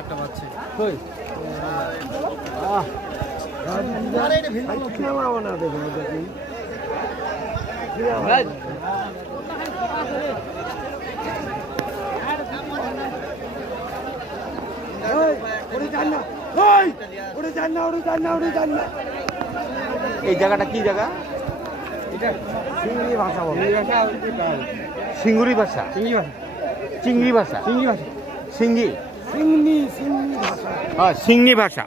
একটা বাচ্চা এই জায়গাটা কি জায়গা? চিংড়ি ভাষা বলে সিঙ্গুরি ভাষা, চিংড়ি ভাষা, চিংড়ি ভাষা সিঙ্গি, চিংড়ি ভাষা হ্যাঁ সিংনি ভাষা।